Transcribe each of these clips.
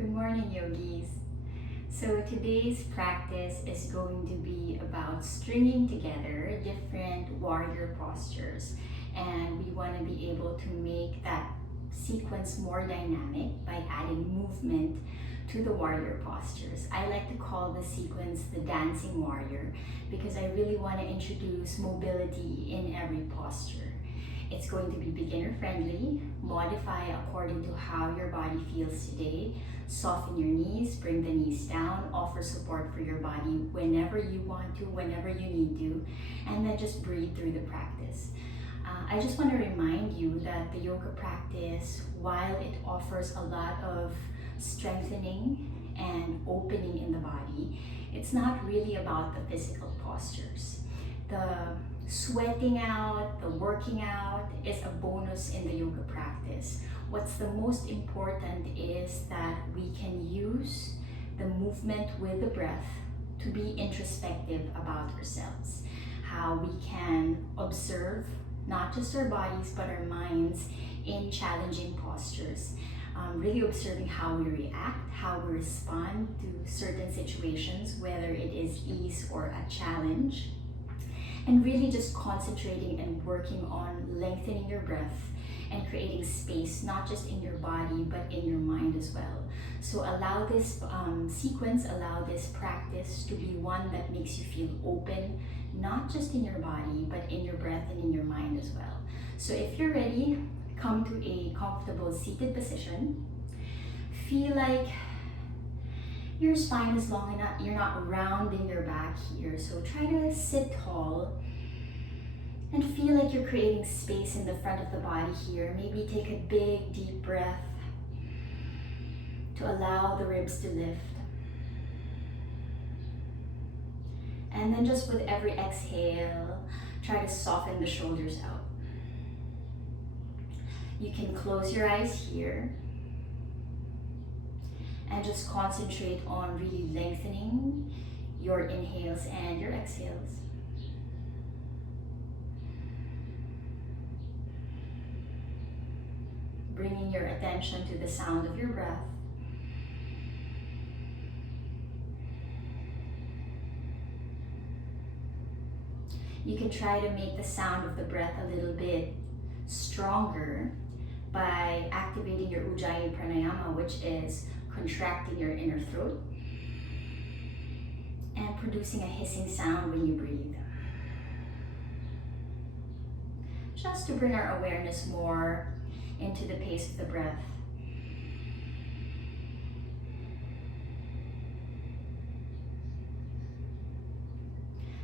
Good morning, yogis. So today's practice is going to be about stringing together different warrior postures, and we want to be able to make that sequence more dynamic by adding movement to the warrior postures. I like to call the sequence the dancing warrior because I really want to introduce mobility in every posture. It's going to be beginner friendly, modify according to how your body feels today, soften your knees, bring the knees down, offer support for your body whenever you want to, whenever you need to, and then just breathe through the practice. I just want to remind you that the yoga practice, while it offers a lot of strengthening and opening in the body, it's not really about the physical postures. The sweating out, the working out is a bonus in the yoga practice. What's the most important is that we can use the movement with the breath to be introspective about ourselves. How we can observe not just our bodies but our minds in challenging postures. Really observing how we react, how we respond to certain situations, whether it is ease or a challenge. And really just concentrating and working on lengthening your breath and creating space, not just in your body, but in your mind as well. So allow this sequence, allow this practice to be one that makes you feel open, not just in your body, but in your breath and in your mind as well. So if you're ready, come to a comfortable seated position. Feel like your spine is long enough, you're not rounding your back here. So try to sit tall and feel like you're creating space in the front of the body here. Maybe take a big, deep breath to allow the ribs to lift. And then just with every exhale, try to soften the shoulders out. You can close your eyes here and just concentrate on really lengthening your inhales and your exhales. Bringing your attention to the sound of your breath. You can try to make the sound of the breath a little bit stronger by activating your Ujjayi pranayama, which is contracting your inner throat and producing a hissing sound when you breathe. Just to bring our awareness more into the pace of the breath.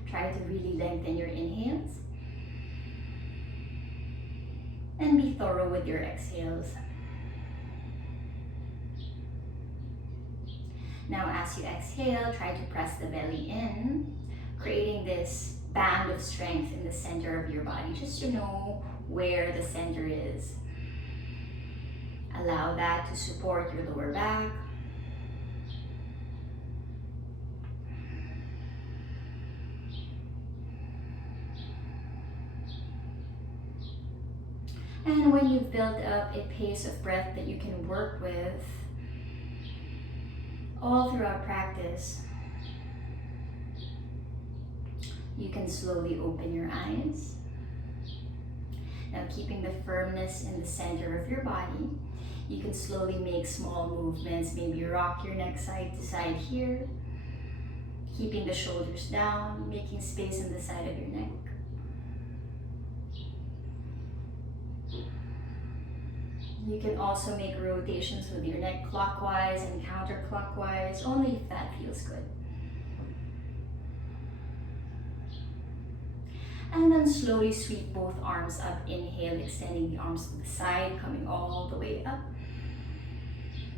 Try to really lengthen your inhales and be thorough with your exhales. Now as you exhale, try to press the belly in, creating this band of strength in the center of your body, just to know where the center is. Allow that to support your lower back. And when you've built up a pace of breath that you can work with all throughout practice, you can slowly open your eyes. Now, keeping the firmness in the center of your body, you can slowly make small movements. Maybe rock your neck side to side here, keeping the shoulders down, making space in the side of your neck. You can also make rotations with your neck clockwise and counterclockwise, only if that feels good. And then slowly sweep both arms up. Inhale, extending the arms to the side, coming all the way up.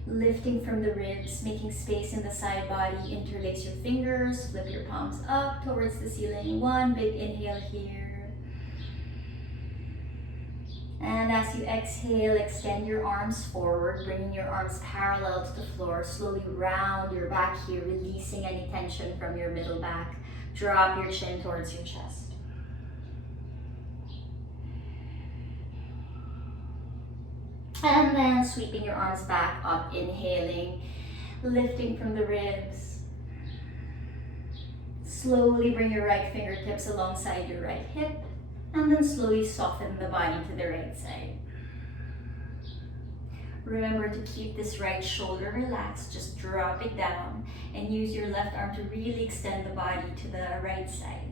Lifting from the ribs, making space in the side body. Interlace your fingers, flip your palms up towards the ceiling. One big inhale here. And as you exhale, extend your arms forward, bringing your arms parallel to the floor. Slowly round your back here, releasing any tension from your middle back. Drop your chin towards your chest. And then sweeping your arms back up, inhaling lifting from the ribs. Slowly bring your right fingertips alongside your right hip, and then slowly soften the body to the right side. Remember to keep this right shoulder relaxed, just drop it down, and use your left arm to really extend the body to the right side.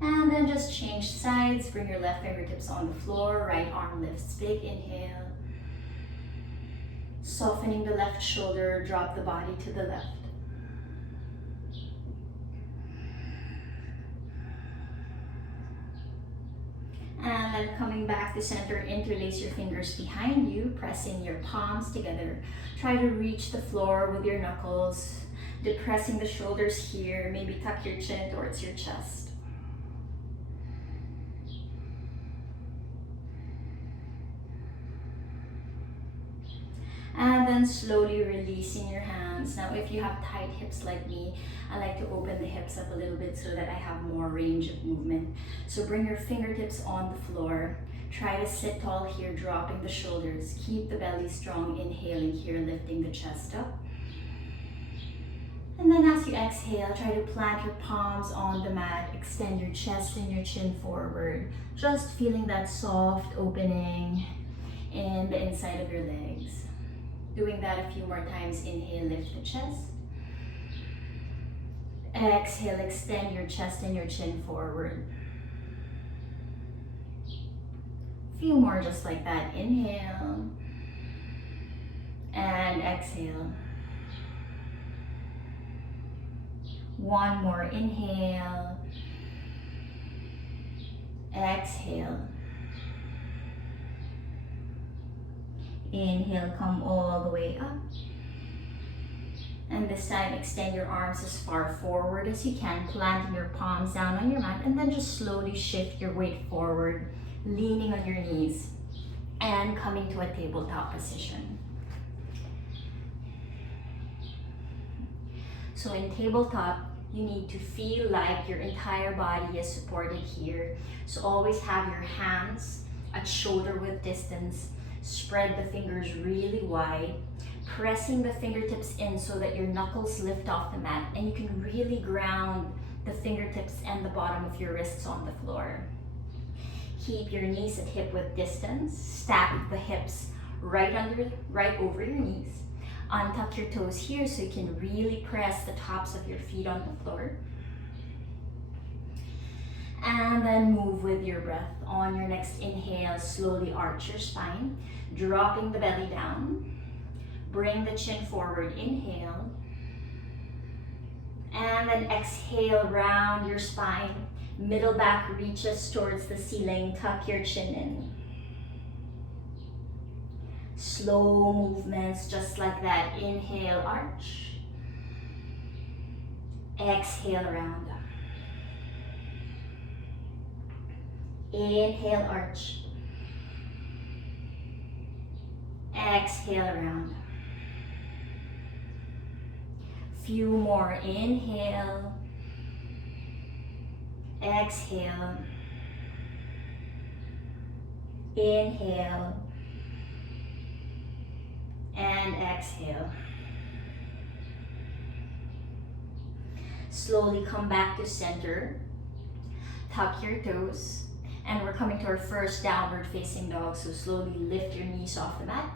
And then just change sides, bring your left fingertips on the floor, right arm lifts big, inhale. Softening the left shoulder, drop the body to the left. And then coming back to center, interlace your fingers behind you, pressing your palms together. Try to reach the floor with your knuckles, depressing the shoulders here, maybe tuck your chin towards your chest. And then slowly releasing your hands. Now, if you have tight hips like me, I like to open the hips up a little bit so that I have more range of movement. So bring your fingertips on the floor. Try to sit tall here, dropping the shoulders. Keep the belly strong, inhaling here, lifting the chest up. And then as you exhale, try to plant your palms on the mat, extend your chest and your chin forward. Just feeling that soft opening in the inside of your legs. Doing that a few more times. Inhale, lift the chest. Exhale, extend your chest and your chin forward. Few more just like that. Inhale and exhale. One more. Inhale. Exhale. Inhale, come all the way up. And this time, extend your arms as far forward as you can, planting your palms down on your mat, and then just slowly shift your weight forward, leaning on your knees, and coming to a tabletop position. So in tabletop, you need to feel like your entire body is supported here. So always have your hands at shoulder width distance. Spread the fingers really wide, pressing the fingertips in so that your knuckles lift off the mat, and you can really ground the fingertips and the bottom of your wrists on the floor. Keep your knees at hip width distance. Stack the hips right over your knees. Untuck your toes here so you can really press the tops of your feet on the floor. And then move with your breath. On your next inhale, slowly arch your spine, dropping the belly down. Bring the chin forward, inhale. And then exhale, round your spine. Middle back reaches towards the ceiling, tuck your chin in. Slow movements, just like that. Inhale, arch. Exhale, round. Inhale, arch. Exhale, round. Few more. Inhale. Exhale. Inhale. And exhale. Slowly come back to center. Tuck your toes. And we're coming to our first downward facing dog. So slowly lift your knees off the mat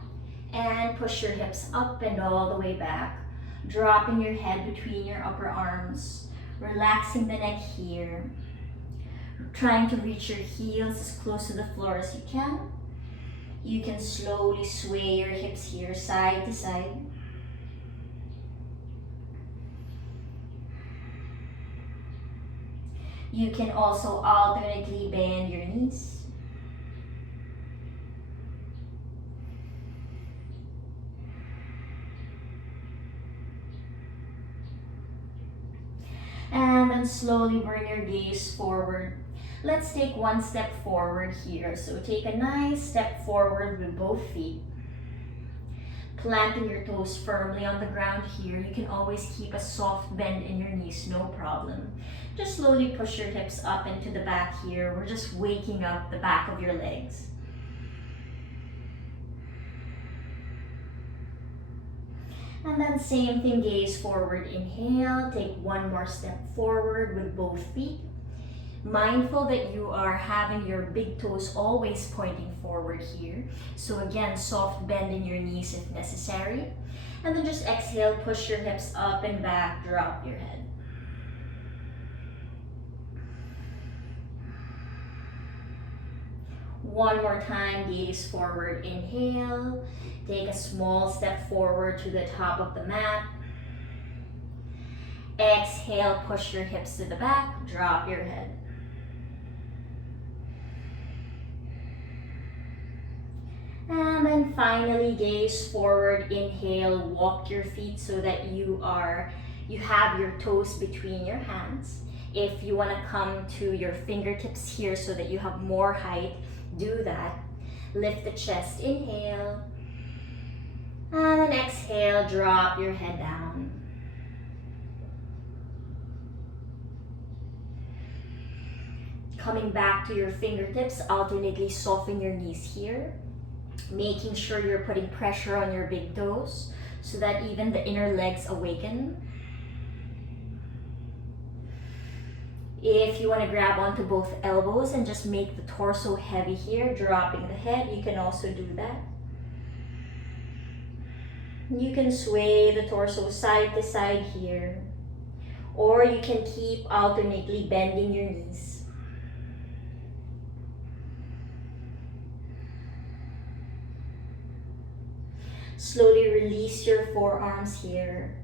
and push your hips up and all the way back. Dropping your head between your upper arms. Relaxing the neck here. Trying to reach your heels as close to the floor as you can. You can slowly sway your hips here, side to side. You can also alternately bend your knees. And then slowly bring your gaze forward. Let's take one step forward here. So take a nice step forward with both feet. Planting your toes firmly on the ground here. You can always keep a soft bend in your knees, no problem. Just slowly push your hips up into the back here. We're just waking up the back of your legs. And then same thing, gaze forward, inhale, take one more step forward with both feet. Mindful that you are having your big toes always pointing forward here. So again, soft bend in your knees if necessary. And then just exhale, push your hips up and back, drop your head. One more time, gaze forward, inhale. Take a small step forward to the top of the mat. Exhale, push your hips to the back, drop your head. And then finally, gaze forward, inhale, walk your feet so that you have your toes between your hands. If you want to come to your fingertips here so that you have more height, do that. Lift the chest, inhale. And then exhale, drop your head down. Coming back to your fingertips, alternately soften your knees here. Making sure you're putting pressure on your big toes so that even the inner legs awaken. If you want to grab onto both elbows and just make the torso heavy here, dropping the head, you can also do that. You can sway the torso side to side here, or you can keep alternately bending your knees. Slowly release your forearms here.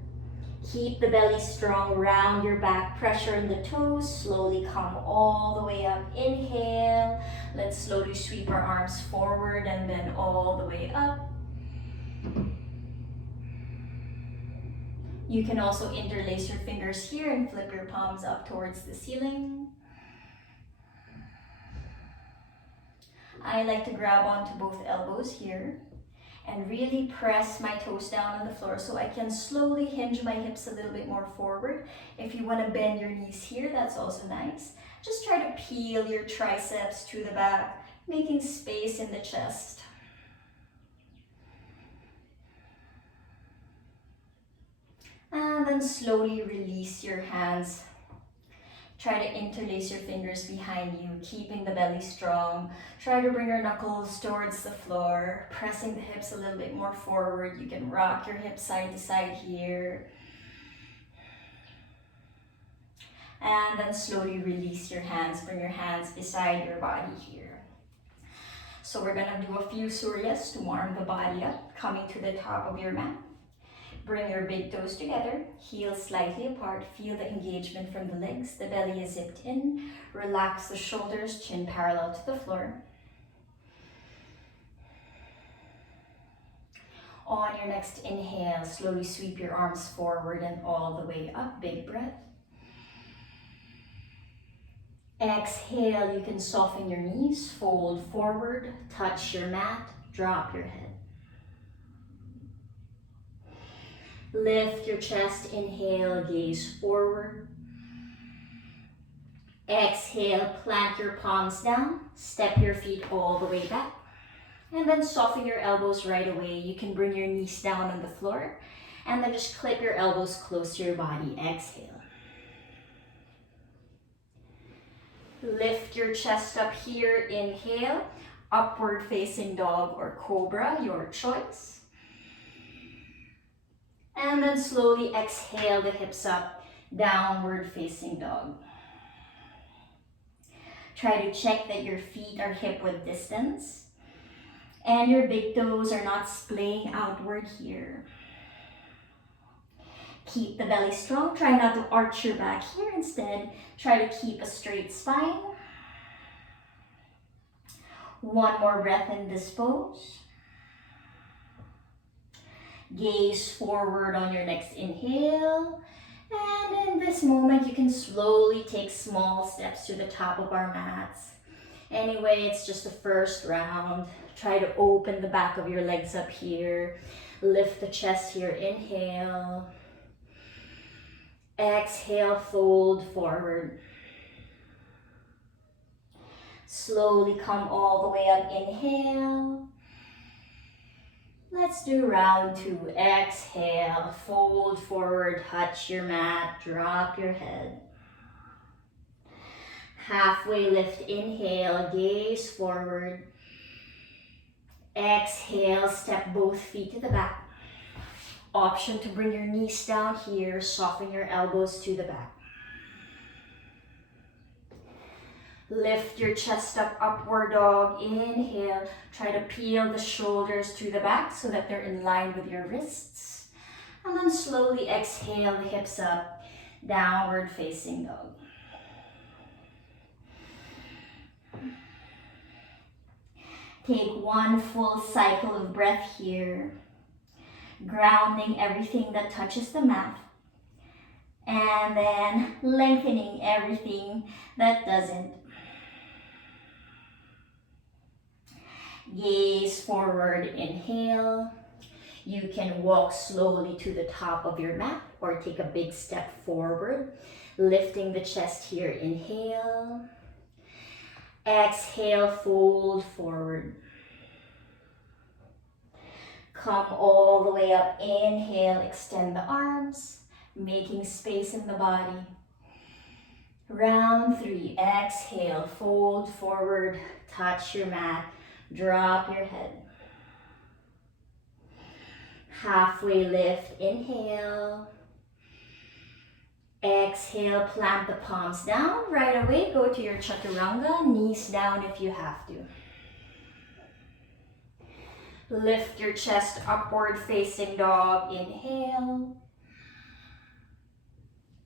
Keep the belly strong, round your back, pressure in the toes, slowly come all the way up. Inhale, let's slowly sweep our arms forward and then all the way up. You can also interlace your fingers here and flip your palms up towards the ceiling. I like to grab onto both elbows here and really press my toes down on the floor so I can slowly hinge my hips a little bit more forward. If you want to bend your knees here, that's also nice. Just try to peel your triceps to the back, making space in the chest. And then slowly release your hands. Try to interlace your fingers behind you, keeping the belly strong. Try to bring your knuckles towards the floor, pressing the hips a little bit more forward. You can rock your hips side to side here. And then slowly release your hands. Bring your hands beside your body here. So we're gonna do a few suryas to warm the body up, coming to the top of your mat. Bring your big toes together, heels slightly apart, feel the engagement from the legs, the belly is zipped in, relax the shoulders, chin parallel to the floor. On your next inhale, slowly sweep your arms forward and all the way up, big breath. Exhale, you can soften your knees, fold forward, touch your mat, drop your head. Lift your chest, inhale, gaze forward. Exhale, plant your palms down, step your feet all the way back. And then soften your elbows right away. You can bring your knees down on the floor and then just clip your elbows close to your body. Exhale. Lift your chest up here, inhale, upward facing dog or cobra, your choice. And then slowly exhale the hips up, downward facing dog. Try to check that your feet are hip width distance and your big toes are not splaying outward here. Keep the belly strong. Try not to arch your back here. Instead, try to keep a straight spine. One more breath in this pose. Gaze forward on your next inhale. And in this moment, you can slowly take small steps to the top of our mats. Anyway, it's just the first round. Try to open the back of your legs up here. Lift the chest here, inhale. Exhale, fold forward. Slowly come all the way up, inhale. Let's do round 2. Exhale, fold forward, touch your mat, drop your head. Halfway lift, inhale, gaze forward. Exhale, step both feet to the back. Option to bring your knees down here, soften your elbows to the back. Lift your chest up, upward dog. Inhale, try to peel the shoulders to the back so that they're in line with your wrists. And then slowly exhale the hips up, downward facing dog. Take one full cycle of breath here, grounding everything that touches the mat, and then lengthening everything that doesn't. Gaze forward, inhale. You can walk slowly to the top of your mat or take a big step forward, lifting the chest here, inhale. Exhale, fold forward. Come all the way up, inhale, extend the arms, making space in the body. Round 3, exhale, fold forward, touch your mat, drop your head. Halfway lift, inhale. Exhale, plant the palms down. Right away, go to your chaturanga, knees down if you have to. Lift your chest upward facing dog, inhale.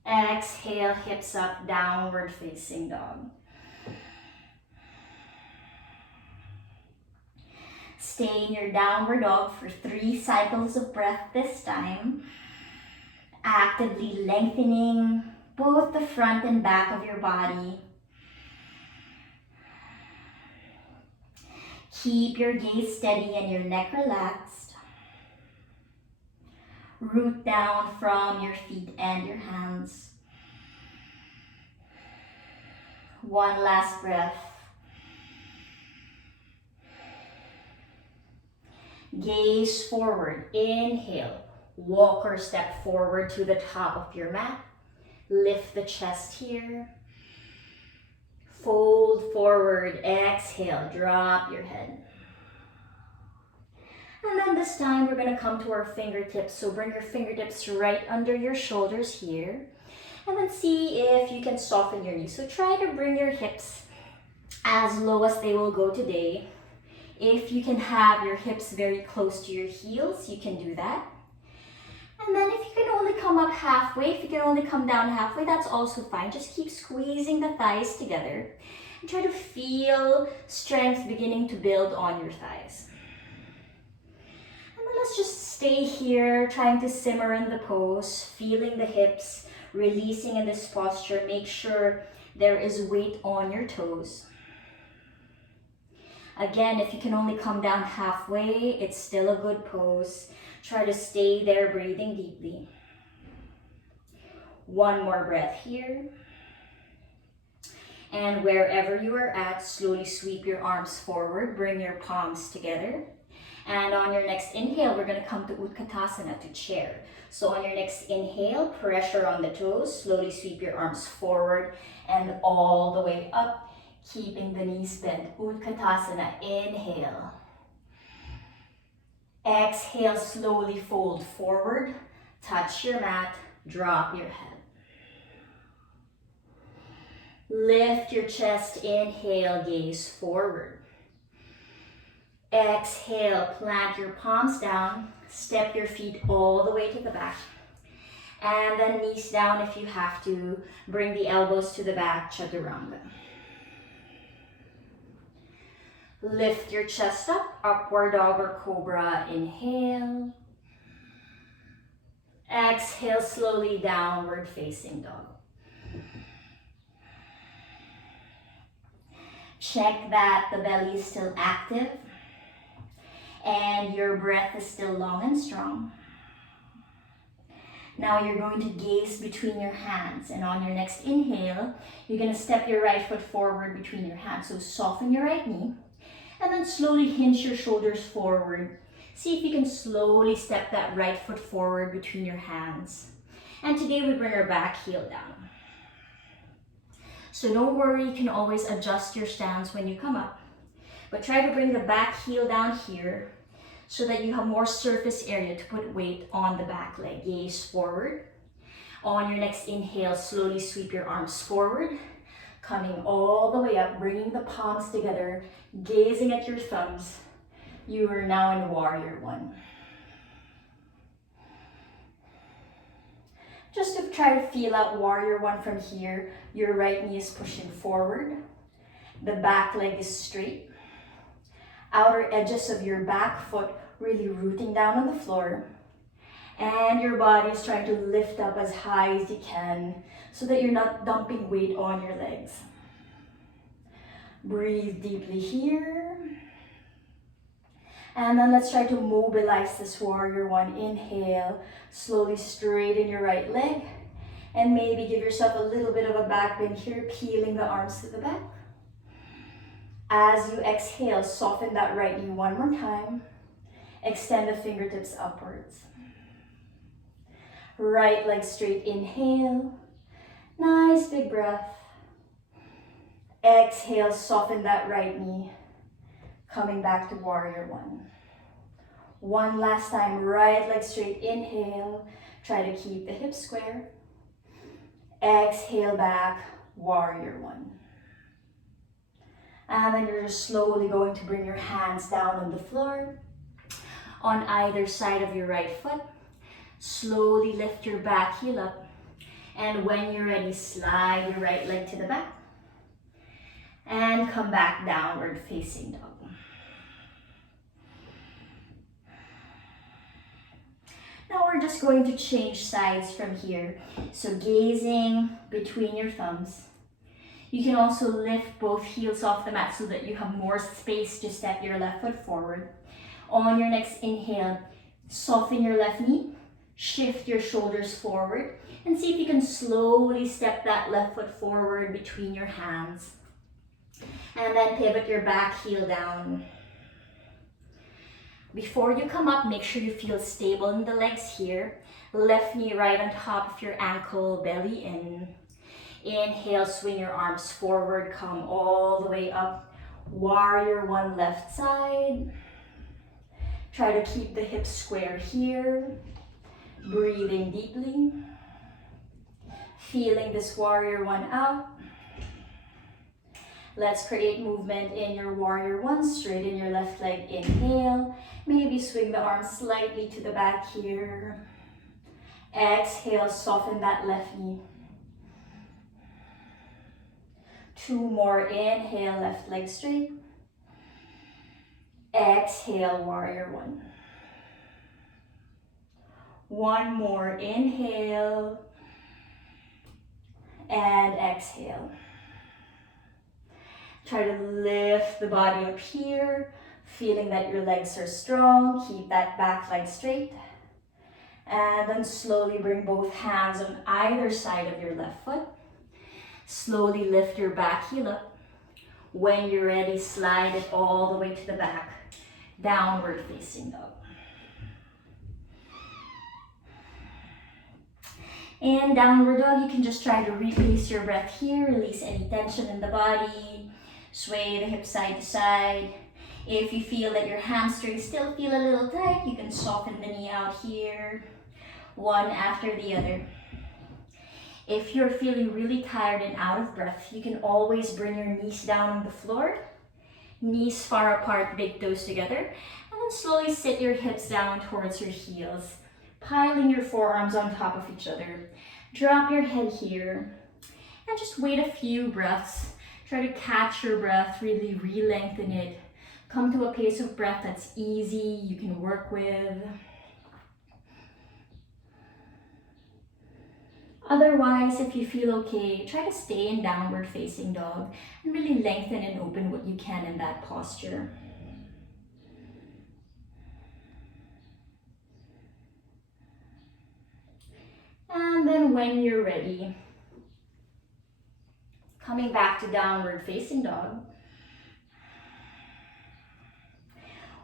Exhale, hips up, downward facing dog. Stay in your downward dog for 3 cycles of breath this time. Actively lengthening both the front and back of your body. Keep your gaze steady and your neck relaxed. Root down from your feet and your hands. One last breath. Gaze forward, inhale. Walk or step forward to the top of your mat. Lift the chest here. Fold forward, exhale, drop your head. And then this time we're gonna come to our fingertips. So bring your fingertips right under your shoulders here. And then see if you can soften your knees. So try to bring your hips as low as they will go today. If you can have your hips very close to your heels, you can do that. And then if you can only come up halfway, if you can only come down halfway, that's also fine. Just keep squeezing the thighs together and try to feel strength beginning to build on your thighs. And then let's just stay here, trying to simmer in the pose, feeling the hips, releasing in this posture. Make sure there is weight on your toes. Again, if you can only come down halfway, it's still a good pose. Try to stay there, breathing deeply. One more breath here. And wherever you are at, slowly sweep your arms forward, bring your palms together. And on your next inhale, we're gonna come to Utkatasana, to chair. So on your next inhale, pressure on the toes, slowly sweep your arms forward and all the way up. Keeping the knees bent, Utkatasana, inhale. Exhale, slowly fold forward, touch your mat, drop your head. Lift your chest, inhale, gaze forward. Exhale, plant your palms down, step your feet all the way to the back. And then knees down if you have to, bring the elbows to the back, chaturanga. Lift your chest up, upward dog or cobra, inhale. Exhale, slowly downward facing dog. Check that the belly is still active and your breath is still long and strong. Now you're going to gaze between your hands, and on your next inhale, you're going to step your right foot forward between your hands. So soften your right knee. And then slowly hinge your shoulders forward. See if you can slowly step that right foot forward between your hands. And today we bring our back heel down. So don't worry, you can always adjust your stance when you come up. But try to bring the back heel down here so that you have more surface area to put weight on the back leg. Gaze forward. On your next inhale, slowly sweep your arms forward, coming all the way up, bringing the palms together, gazing at your thumbs. You are now in warrior one. Just to try to feel out warrior one from here, your right knee is pushing forward. The back leg is straight. Outer edges of your back foot really rooting down on the floor. And your body is trying to lift up as high as you can so that you're not dumping weight on your legs. Breathe deeply here. And then let's try to mobilize this warrior one. Inhale, slowly straighten your right leg. And maybe give yourself a little bit of a back bend here, peeling the arms to the back. As you exhale, soften that right knee one more time. Extend the fingertips upwards. Right leg straight, inhale. Nice big breath. Exhale, soften that right knee. Coming back to warrior one. One last time, right leg straight, inhale. Try to keep the hips square. Exhale back, warrior one. And then you're just slowly going to bring your hands down on the floor on either side of your right foot. Slowly lift your back heel up. And when you're ready, slide your right leg to the back. And come back downward facing dog. Now we're just going to change sides from here. So gazing between your thumbs. You can also lift both heels off the mat so that you have more space to step your left foot forward. On your next inhale, soften your left knee, shift your shoulders forward, and see if you can slowly step that left foot forward between your hands. And then pivot your back heel down. Before you come up, make sure you feel stable in the legs here. Left knee right on top of your ankle, belly in. Inhale, swing your arms forward, come all the way up. Warrior one, left side. Try to keep the hips square here. Breathing deeply. Feeling this warrior one out. Let's create movement in your warrior one. Straighten your left leg, inhale. Maybe swing the arms slightly to the back here. Exhale, soften that left knee. Two more, inhale, left leg straight. Exhale, warrior one. One more, inhale. And exhale. Try to lift the body up here, feeling that your legs are strong. Keep that back leg straight. And then slowly bring both hands on either side of your left foot. Slowly lift your back heel up. When you're ready, slide it all the way to the back. Downward facing dog. And downward dog, you can just try to replace your breath here. Release any tension in the body. Sway the hips side to side. If you feel that your hamstrings still feel a little tight, you can soften the knee out here. One after the other. If you're feeling really tired and out of breath, you can always bring your knees down on the floor. Knees far apart, big toes together. And then slowly sit your hips down towards your heels. Piling your forearms on top of each other. Drop your head here. And just wait a few breaths. Try to catch your breath, really re-lengthen it. Come to a pace of breath that's easy, you can work with. Otherwise, if you feel okay, try to stay in downward facing dog and really lengthen and open what you can in that posture. And then when you're ready, coming back to downward facing dog.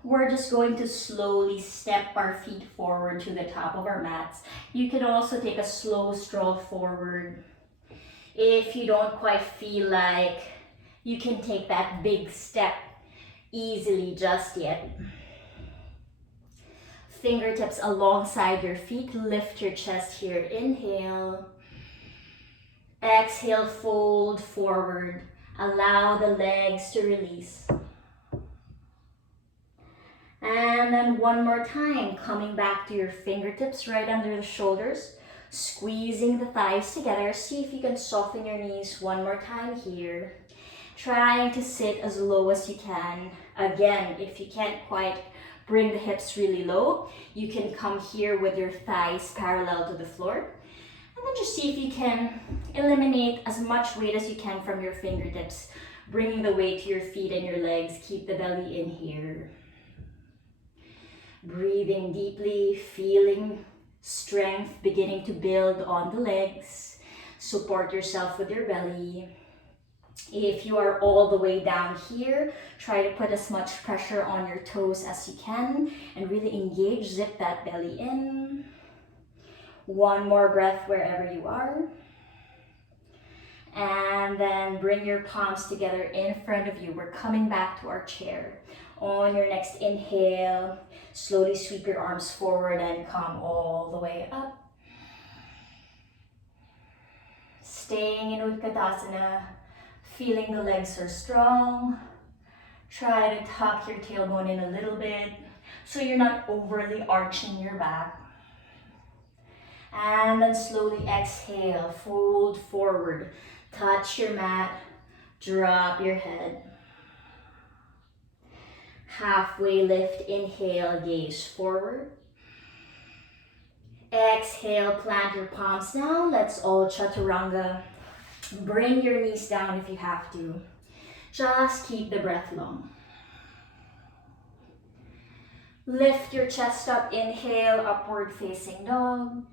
we're just going to slowly step our feet forward to the top of our mats. You could also take a slow stroll forward. If you don't quite feel like you can take that big step easily just yet. Fingertips alongside your feet, lift your chest here, inhale. Exhale, fold forward. Allow the legs to release. And then one more time, coming back to your fingertips right under the shoulders, squeezing the thighs together. See if you can soften your knees one more time here. Trying to sit as low as you can. Again, if you can't quite bring the hips really low, you can come here with your thighs parallel to the floor. And then just see if you can eliminate as much weight as you can from your fingertips, bringing the weight to your feet and your legs. Keep the belly in here. Breathing deeply, feeling strength beginning to build on the legs. Support yourself with your belly. If you are all the way down here, try to put as much pressure on your toes as you can and really engage, zip that belly in. One more breath wherever you are. And then bring your palms together in front of you. We're coming back to our chair. On your next inhale, slowly sweep your arms forward and come all the way up. Staying in Utkatasana, feeling the legs are strong. Try to tuck your tailbone in a little bit so you're not overly arching your back. And then slowly exhale, fold forward, touch your mat, drop your head. Halfway lift, inhale, gaze forward. Exhale, plant your palms down. Let's all chaturanga. Bring your knees down if you have to. Just keep the breath long. Lift your chest up, inhale, upward facing dog.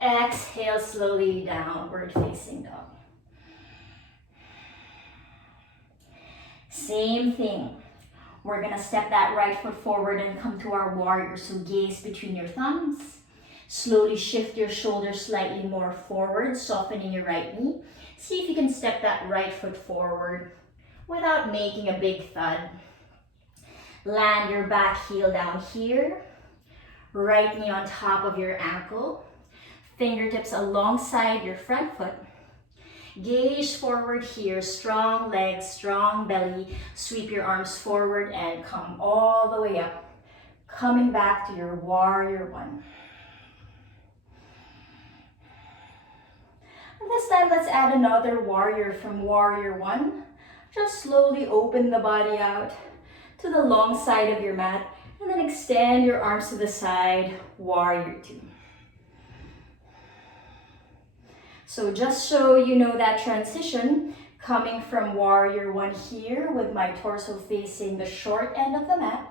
Exhale, slowly downward facing dog. Same thing. We're gonna step that right foot forward and come to our warrior. So gaze between your thumbs. Slowly shift your shoulders slightly more forward, softening your right knee. See if you can step that right foot forward without making a big thud. Land your back heel down here. Right knee on top of your ankle. Fingertips alongside your front foot. Gaze forward here, strong legs, strong belly. Sweep your arms forward and come all the way up. Coming back to your warrior one. And this time, let's add another warrior from warrior one. Just slowly open the body out to the long side of your mat and then extend your arms to the side, warrior two. So just so you know that transition, coming from warrior one here with my torso facing the short end of the mat.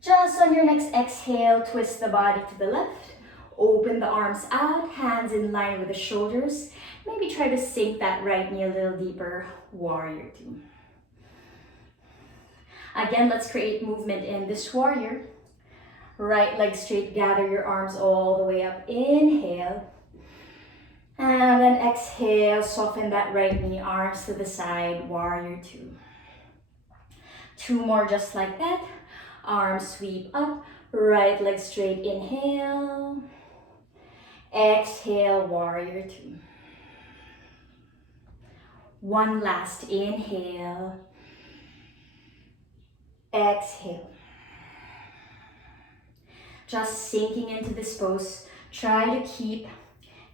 Just on your next exhale, twist the body to the left. Open the arms out, hands in line with the shoulders. Maybe try to sink that right knee a little deeper, warrior two. Again, let's create movement in this warrior. Right leg straight, gather your arms all the way up. Inhale. And then exhale, soften that right knee, arms to the side, warrior two. Two more just like that. Arms sweep up, right leg straight, inhale. Exhale, warrior two. One last inhale. Exhale. Just sinking into this pose. Try to keep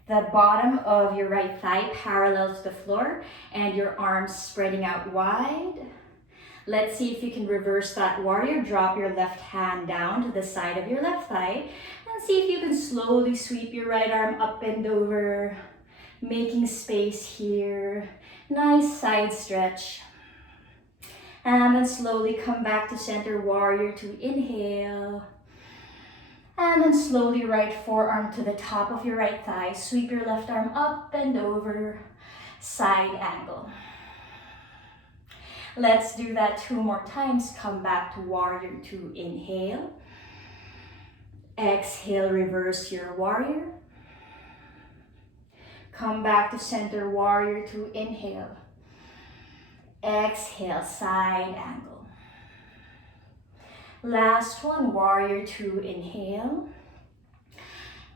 the bottom of your right thigh parallel to the floor and your arms spreading out wide. Let's see if you can reverse that warrior. Drop your left hand down to the side of your left thigh and see if you can slowly sweep your right arm up and over, making space here. Nice side stretch. And then slowly come back to center, warrior two, inhale. And then slowly right forearm to the top of your right thigh. Sweep your left arm up and over, side angle. Let's do that 2 more times. Come back to warrior 2, inhale. Exhale, reverse your warrior. Come back to center, warrior 2, inhale. Exhale, side angle. Last one, warrior 2, inhale.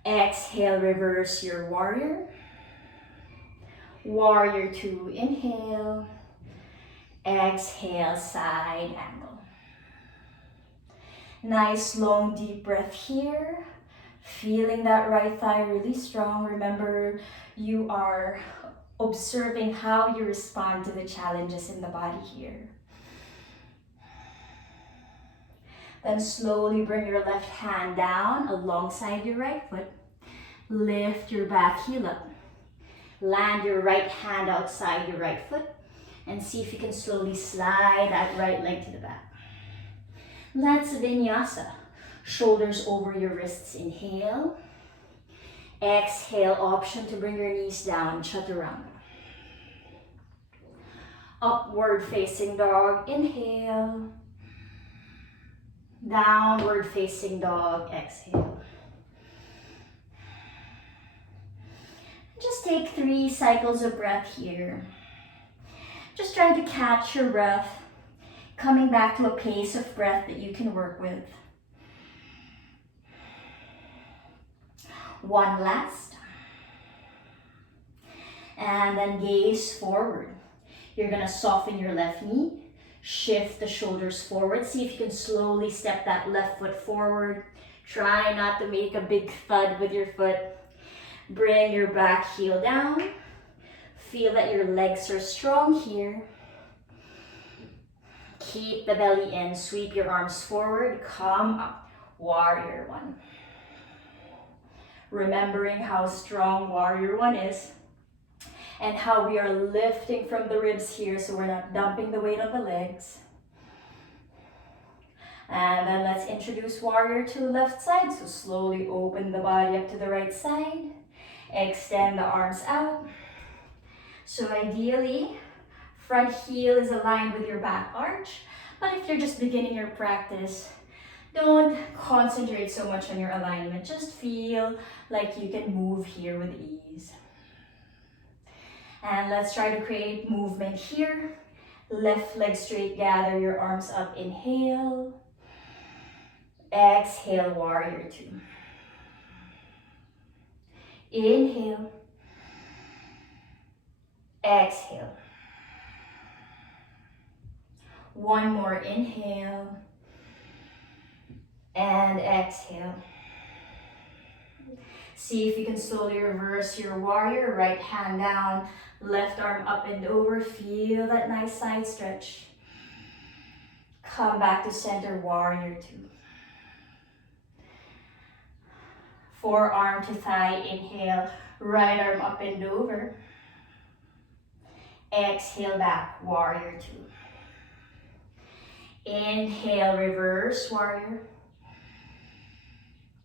Exhale, reverse your warrior. Warrior 2, inhale. Exhale, side angle. Nice long deep breath here. Feeling that right thigh really strong. Remember, you are observing how you respond to the challenges in the body here. Then slowly bring your left hand down alongside your right foot. Lift your back heel up. Land your right hand outside your right foot. And see if you can slowly slide that right leg to the back. Let's vinyasa. Shoulders over your wrists, inhale. Exhale, option to bring your knees down, chaturanga. Upward facing dog, inhale. Downward facing dog, exhale. Just take 3 cycles of breath here. Just trying to catch your breath. Coming back to a pace of breath that you can work with. 1 last. And then gaze forward. You're gonna soften your left knee. Shift the shoulders forward. See if you can slowly step that left foot forward. Try not to make a big thud with your foot. Bring your back heel down. Feel that your legs are strong here. Keep the belly in, sweep your arms forward, come up, warrior 1. Remembering how strong warrior 1 is and how we are lifting from the ribs here so we're not dumping the weight on the legs. And then let's introduce warrior 2 left side. So slowly open the body up to the right side. Extend the arms out. So ideally, front heel is aligned with your back arch, but if you're just beginning your practice, don't concentrate so much on your alignment. Just feel like you can move here with ease. And let's try to create movement here. Left leg straight, gather your arms up, inhale. Exhale, warrior 2. Inhale. Exhale. 1 more inhale and exhale. See if you can slowly reverse your warrior, right hand down, left arm up and over. Feel that nice side stretch. Come back to center, warrior 2. Forearm to thigh, inhale, right arm up and over. Exhale back, warrior 2. Inhale, reverse warrior.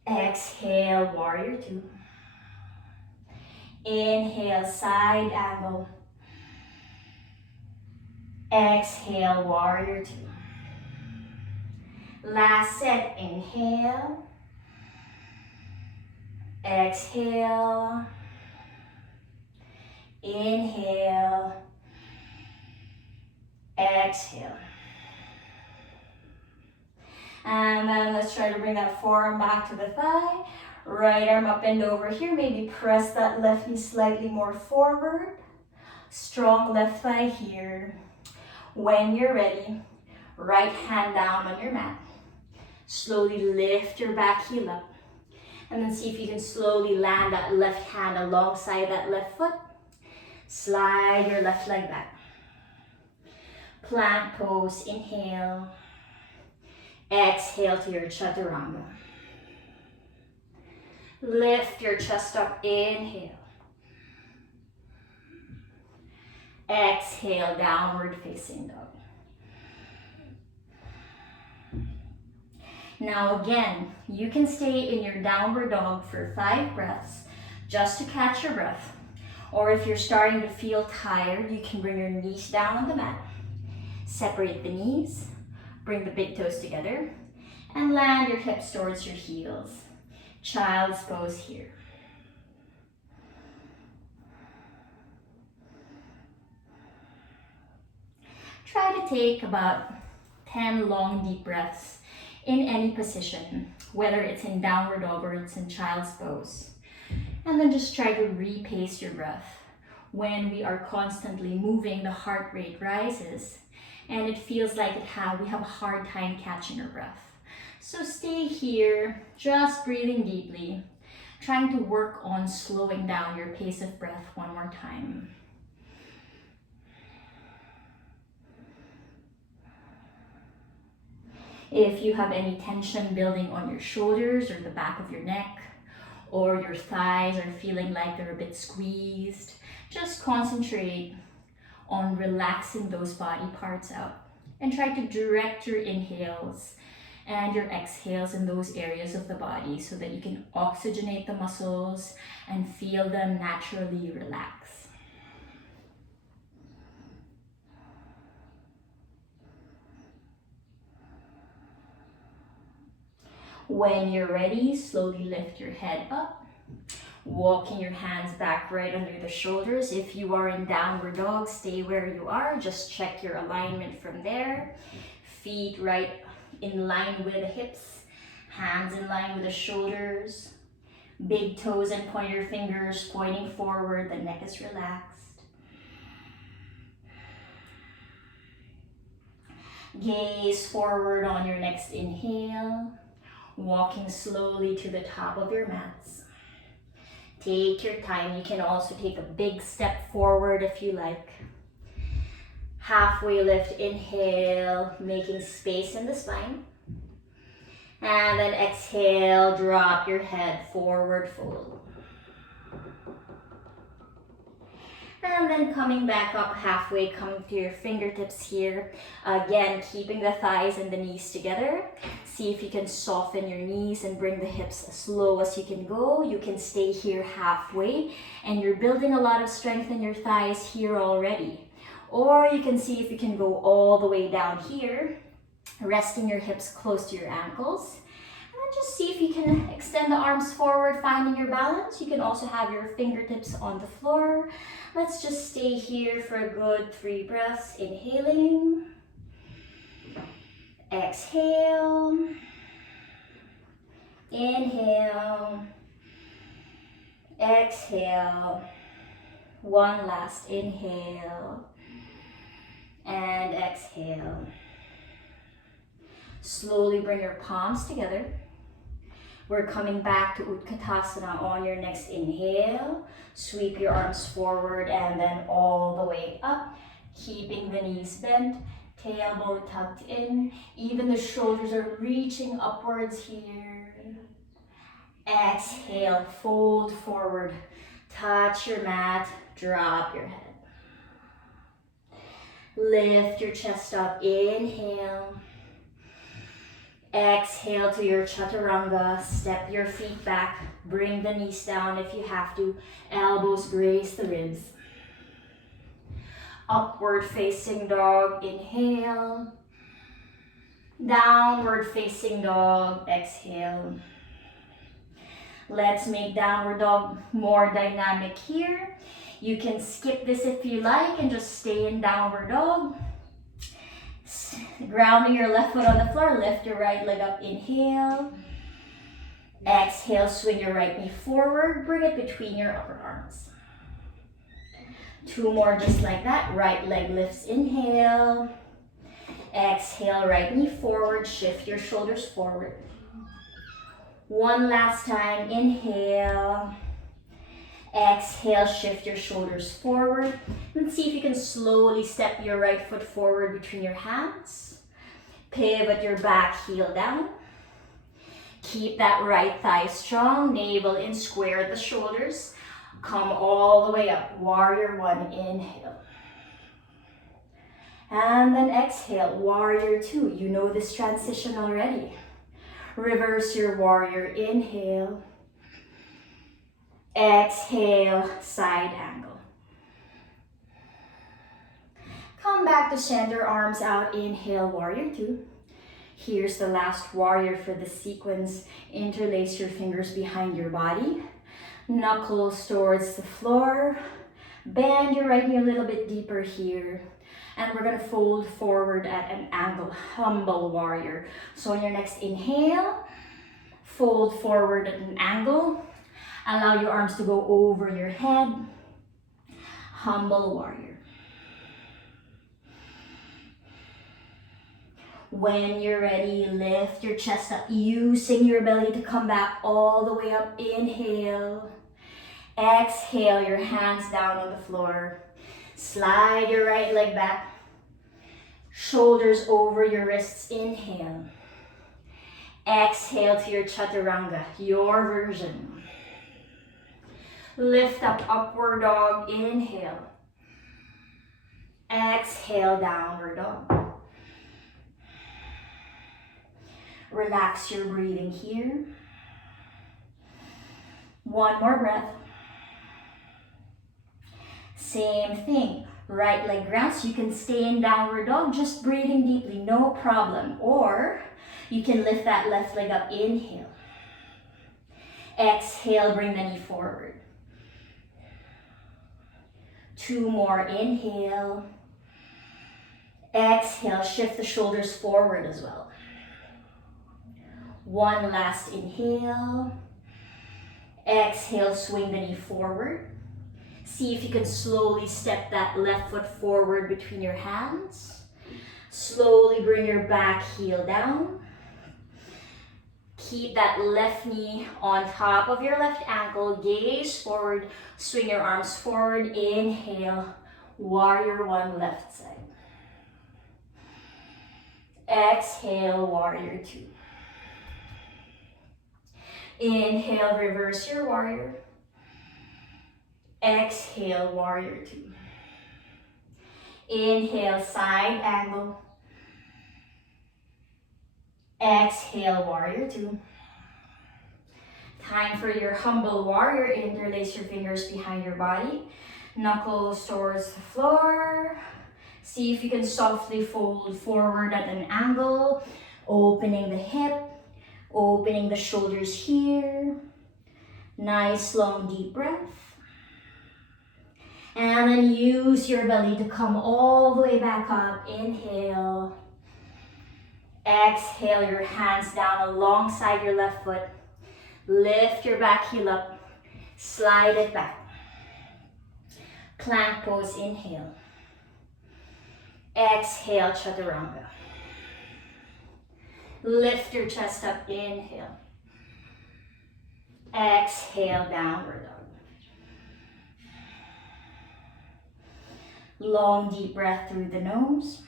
Exhale, warrior 2. Inhale, side angle. Exhale, warrior 2. Last set, inhale. Exhale. Inhale. Exhale. And then let's try to bring that forearm back to the thigh. Right arm up and over here. Maybe press that left knee slightly more forward. Strong left thigh here. When you're ready, right hand down on your mat. Slowly lift your back heel up. And then see if you can slowly land that left hand alongside that left foot. Slide your left leg back. Plank pose, inhale. Exhale to your chaturanga. Lift your chest up, inhale. Exhale, downward facing dog. Now again, you can stay in your downward dog for 5 breaths just to catch your breath. Or if you're starting to feel tired, you can bring your knees down on the mat. Separate the knees, bring the big toes together, and land your hips towards your heels. Child's pose here. Try to take about 10 long deep breaths in any position, whether it's in downward dog or it's in child's pose. And then just try to repace your breath. When we are constantly moving, the heart rate rises and it feels like we have a hard time catching our breath. So stay here, just breathing deeply, trying to work on slowing down your pace of breath one more time. If you have any tension building on your shoulders or the back of your neck, or your thighs are feeling like they're a bit squeezed, just concentrate on relaxing those body parts out and try to direct your inhales and your exhales in those areas of the body so that you can oxygenate the muscles and feel them naturally relax. When you're ready, slowly lift your head up. Walking your hands back right under the shoulders. If you are in downward dog, stay where you are. Just check your alignment from there. Feet right in line with the hips. Hands in line with the shoulders. Big toes and pointer fingers pointing forward. The neck is relaxed. Gaze forward on your next inhale. Walking slowly to the top of your mats. Take your time. You can also take a big step forward if you like. Halfway lift, inhale, making space in the spine. And then exhale, drop your head forward, fold. And then coming back up halfway, coming to your fingertips here. Again, keeping the thighs and the knees together. See if you can soften your knees and bring the hips as low as you can go. You can stay here halfway and you're building a lot of strength in your thighs here already. Or you can see if you can go all the way down here, resting your hips close to your ankles. And just see if you can extend the arms forward, finding your balance. You can also have your fingertips on the floor. Let's just stay here for a good 3 breaths. Inhaling. Exhale. Inhale. Exhale. One last inhale. And exhale. Slowly bring your palms together. We're coming back to Utkatasana on your next inhale. Sweep your arms forward and then all the way up. Keeping the knees bent, tailbone tucked in. Even the shoulders are reaching upwards here. Exhale, fold forward. Touch your mat, drop your head. Lift your chest up, inhale. Exhale to your chaturanga, step your feet back, bring the knees down if you have to, elbows grace the ribs. Upward facing dog, inhale. Downward facing dog, exhale. Let's make downward dog more dynamic here. You can skip this if you like and just stay in downward dog. Grounding your left foot on the floor, lift your right leg up, inhale. Exhale, swing your right knee forward, bring it between your upper arms. 2 more just like that, right leg lifts, inhale. Exhale, right knee forward, shift your shoulders forward. 1 last time, inhale. Exhale, shift your shoulders forward. And see if you can slowly step your right foot forward between your hands. Pivot your back heel down. Keep that right thigh strong, navel in, square the shoulders. Come all the way up, warrior 1, inhale. And then exhale, warrior 2. You know this transition already. Reverse your warrior, inhale. Exhale, side angle. Come back to center, arms out, inhale, warrior two. Here's the last warrior for the sequence. Interlace your fingers behind your body. Knuckles towards the floor. Bend your right knee a little bit deeper here. And we're gonna fold forward at an angle, humble warrior. So on your next inhale, fold forward at an angle. Allow your arms to go over your head. Humble warrior. When you're ready, lift your chest up, using your belly to come back all the way up. Inhale. Exhale, your hands down on the floor. Slide your right leg back. Shoulders over your wrists. Inhale. Exhale to your chaturanga, your version. Lift up, upward dog. Inhale. Exhale, downward dog. Relax your breathing here. One more breath. Same thing. Right leg grounds. You can stay in downward dog, just breathing deeply, no problem. Or you can lift that left leg up. Inhale. Exhale, bring the knee forward. Two more. Inhale. Exhale, shift the shoulders forward as well. One last inhale. Exhale, swing the knee forward. See if you can slowly step that left foot forward between your hands. Slowly bring your back heel down. Keep that left knee on top of your left ankle. Gaze forward. Swing your arms forward. Inhale. Warrior one, left side. Exhale, warrior two. Inhale, reverse your warrior. Exhale, warrior two. Inhale, side angle. Exhale, warrior two. Time for your humble warrior. Interlace your fingers behind your body. Knuckles towards the floor. See if you can softly fold forward at an angle. Opening the hip. Opening the shoulders here. Nice long deep breath. And then use your belly to come all the way back up. Inhale. Exhale, your hands down alongside your left foot. Lift your back heel up. Slide it back. Plank pose, inhale. Exhale, chaturanga. Lift your chest up, inhale. Exhale, downward dog. Long deep breath through the nose.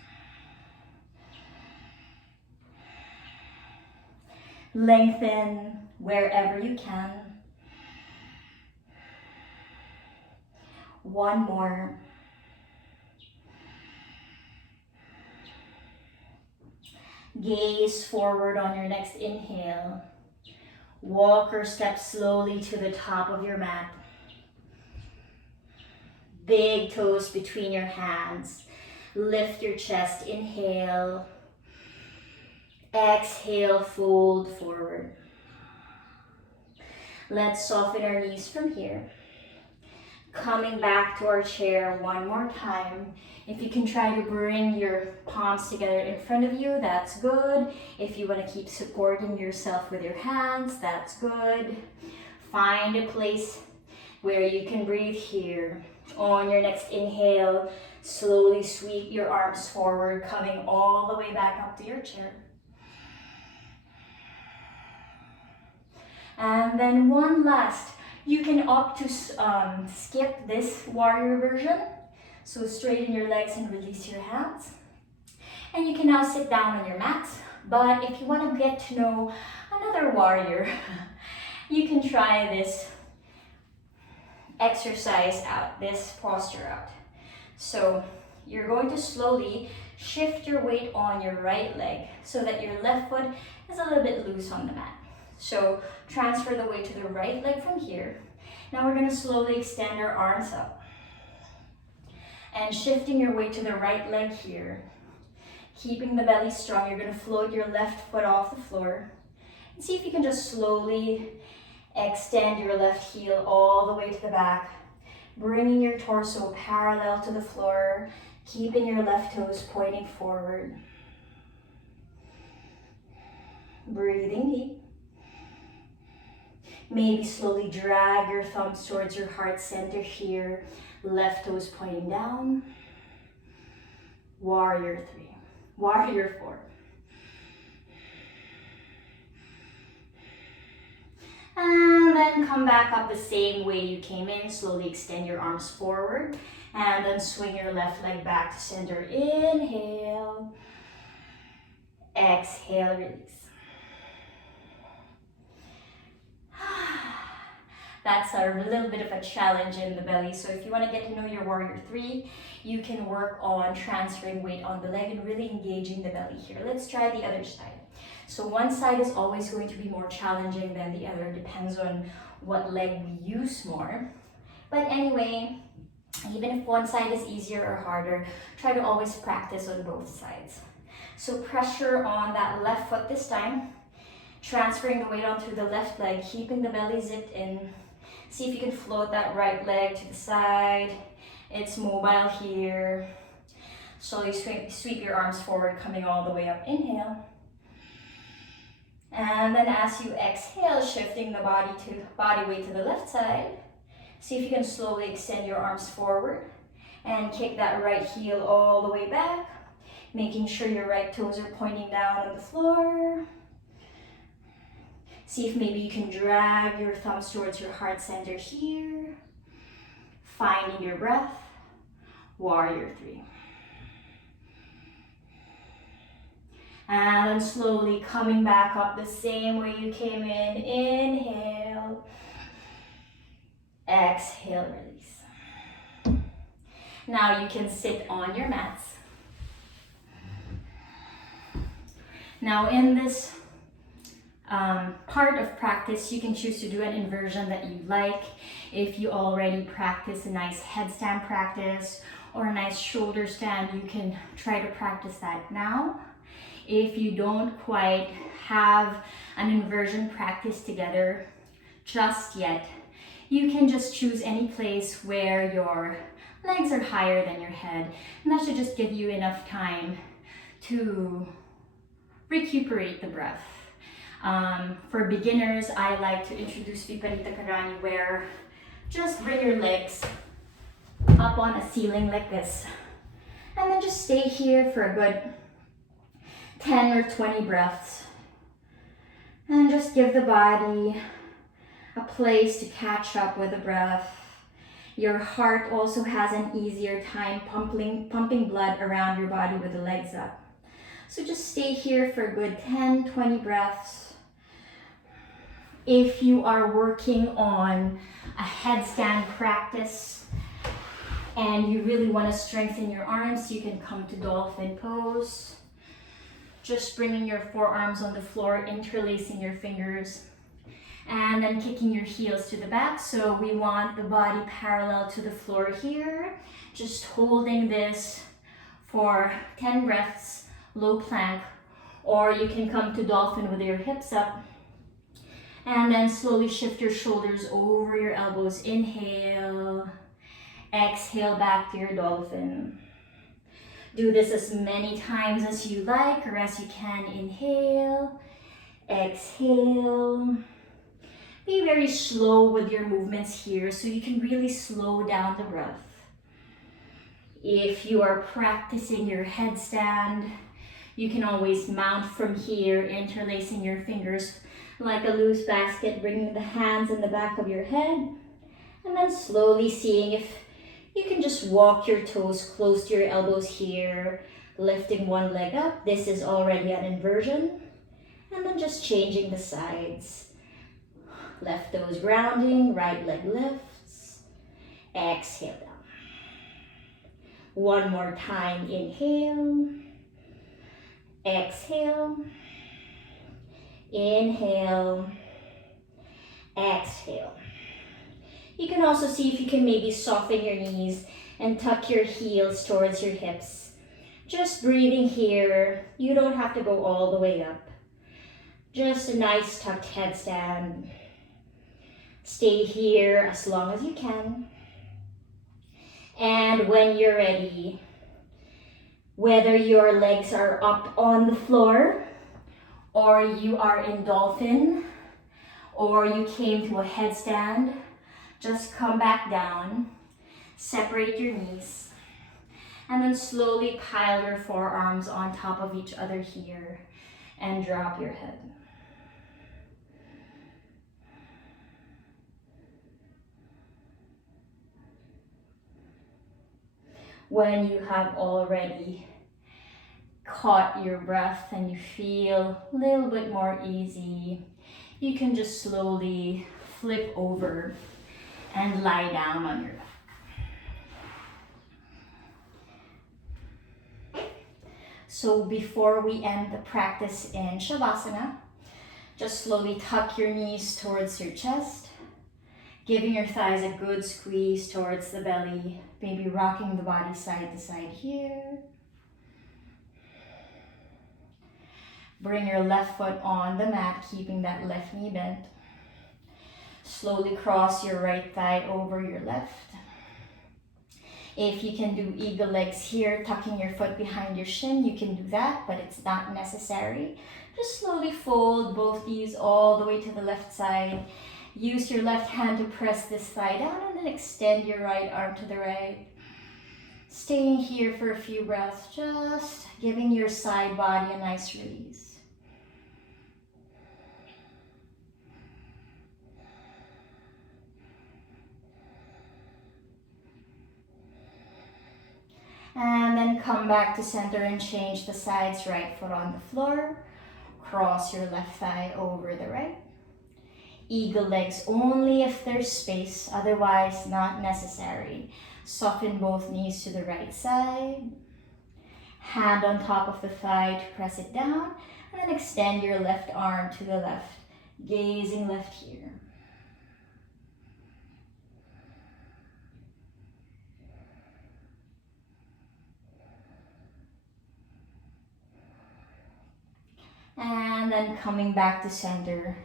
Lengthen wherever you can. One more. Gaze forward on your next inhale. Walk or step slowly to the top of your mat. Big toes between your hands. Lift your chest, inhale. Exhale, fold forward. Let's soften our knees from here. Coming back to our chair one more time. If you can try to bring your palms together in front of you, that's good. If you want to keep supporting yourself with your hands, that's good. Find a place where you can breathe here. On your next inhale, slowly sweep your arms forward, coming all the way back up to your chair. And then one last. You can opt to skip this warrior version. So straighten your legs and release your hands. And you can now sit down on your mat. But if you want to get to know another warrior, you can try this exercise out, this posture out. So you're going to slowly shift your weight on your right leg so that your left foot is a little bit loose on the mat. So transfer the weight to the right leg from here. Now we're going to slowly extend our arms up. And shifting your weight to the right leg here. Keeping the belly strong, you're gonna float your left foot off the floor. And see if you can just slowly extend your left heel all the way to the back, bringing your torso parallel to the floor, keeping your left toes pointing forward. Breathing deep. Maybe slowly drag your thumbs towards your heart center here, left toes pointing down. Warrior 3, warrior 4. And then come back up the same way you came in. Slowly extend your arms forward and then swing your left leg back to center. Inhale. Exhale, release. That's a little bit of a challenge in the belly. So if you want to get to know your warrior 3, you can work on transferring weight on the leg and really engaging the belly here. Let's try the other side. So one side is always going to be more challenging than the other. Depends on what leg we use more. But anyway, even if one side is easier or harder, try to always practice on both sides. So pressure on that left foot this time. Transferring the weight onto the left leg, keeping the belly zipped in. See if you can float that right leg to the side. It's mobile here. Slowly sweep your arms forward, coming all the way up. Inhale. And then as you exhale, shifting the body weight to the left side. See if you can slowly extend your arms forward and kick that right heel all the way back, making sure your right toes are pointing down on the floor. See if maybe you can drag your thumbs towards your heart center here. Finding your breath. Warrior 3. And then slowly coming back up the same way you came in. Inhale. Exhale, release. Now you can sit on your mats. Now in this part of practice, you can choose to do an inversion that you like. If you already practice a nice headstand practice or a nice shoulder stand, you can try to practice that now. If you don't quite have an inversion practice together just yet, you can just choose any place where your legs are higher than your head, and that should just give you enough time to recuperate the breath. For beginners, I like to introduce Viparita Karani, where just bring your legs up on a ceiling like this, and then just stay here for a good 10 or 20 breaths, and just give the body a place to catch up with the breath. Your heart also has an easier time pumping blood around your body with the legs up. So just stay here for a good 10, 20 breaths. If you are working on a headstand practice and you really want to strengthen your arms, you can come to dolphin pose. Just bringing your forearms on the floor, interlacing your fingers, and then kicking your heels to the back. So we want the body parallel to the floor here. Just holding this for 10 breaths, low plank, or you can come to dolphin with your hips up. And then slowly shift your shoulders over your elbows. Inhale, exhale back to your dolphin. Do this as many times as you like or as you can. Inhale, exhale. Be very slow with your movements here so you can really slow down the breath. If you are practicing your headstand, you can always mount from here, interlacing your fingers like a loose basket, bringing the hands in the back of your head, and then slowly seeing if you can just walk your toes close to your elbows here, lifting one leg up. This is already an inversion. And then just changing the sides. Left toes grounding, right leg lifts. Exhale down. One more time, inhale. Exhale. Inhale. Exhale. You can also see if you can maybe soften your knees And tuck your heels towards your hips. Just breathing here. You don't have to go all the way up. Just a nice tucked headstand. Stay here as long as you can. And when you're ready, whether your legs are up on the floor, or you are in dolphin, or you came to a headstand, just come back down, separate your knees, and then slowly pile your forearms on top of each other here and drop your head. When you have already caught your breath and you feel a little bit more easy, you can just slowly flip over and lie down on your back. So before we end the practice in Shavasana, just slowly tuck your knees towards your chest, giving your thighs a good squeeze towards the belly, maybe rocking the body side to side here. Bring your left foot on the mat, keeping that left knee bent. Slowly cross your right thigh over your left. If you can do eagle legs here, tucking your foot behind your shin, you can do that, but it's not necessary. Just slowly fold both knees all the way to the left side. Use your left hand to press this thigh down and then extend your right arm to the right. Staying here for a few breaths, just giving your side body a nice release. And then come back to center and change the sides. Right foot on the floor. Cross your left thigh over the right. Eagle legs only if there's space, otherwise not necessary. Soften both knees to the right side. Hand on top of the thigh to press it down. And then extend your left arm to the left, gazing left here. And then coming back to center,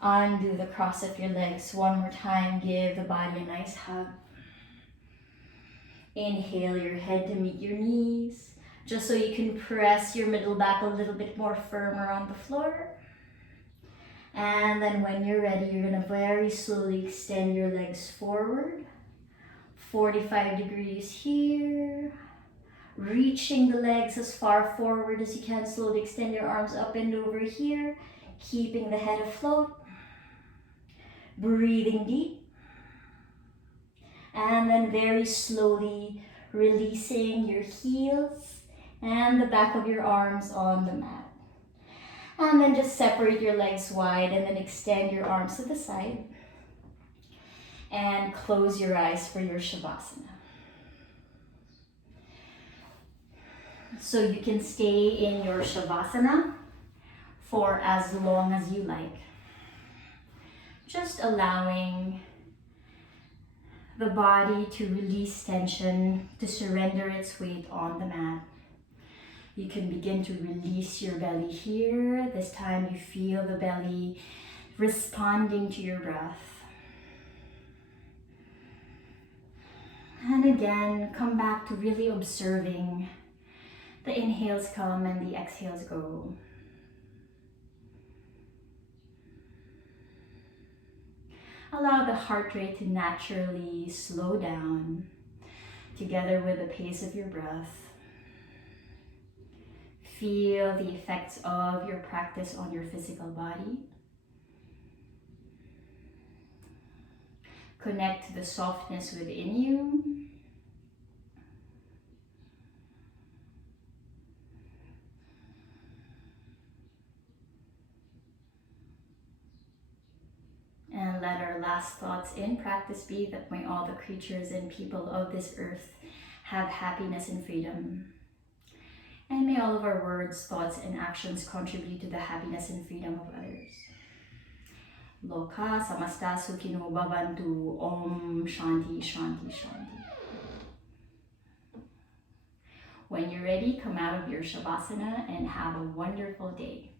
undo the cross of your legs. One more time, give the body a nice hug. Inhale your head to meet your knees, just so you can press your middle back a little bit more firmer on the floor. And then when you're ready, you're gonna very slowly extend your legs forward. 45 degrees here. Reaching the legs as far forward as you can. Slowly extend your arms up and over here, keeping the head afloat. Breathing deep. And then very slowly releasing your heels and the back of your arms on the mat. And then just separate your legs wide and then extend your arms to the side. And close your eyes for your Shavasana. So you can stay in your Shavasana for as long as you like. Just allowing the body to release tension, to surrender its weight on the mat. You can begin to release your belly here. This time you feel the belly responding to your breath. And again, come back to really observing the inhales come and the exhales go. Allow the heart rate to naturally slow down together with the pace of your breath. Feel the effects of your practice on your physical body. Connect to the softness within you. And let our last thoughts in practice be that may all the creatures and people of this earth have happiness and freedom. And may all of our words, thoughts, and actions contribute to the happiness and freedom of others. Loka samasta sukhino bhavantu. Om Shanti Shanti Shanti. When you're ready, come out of your Shavasana and have a wonderful day.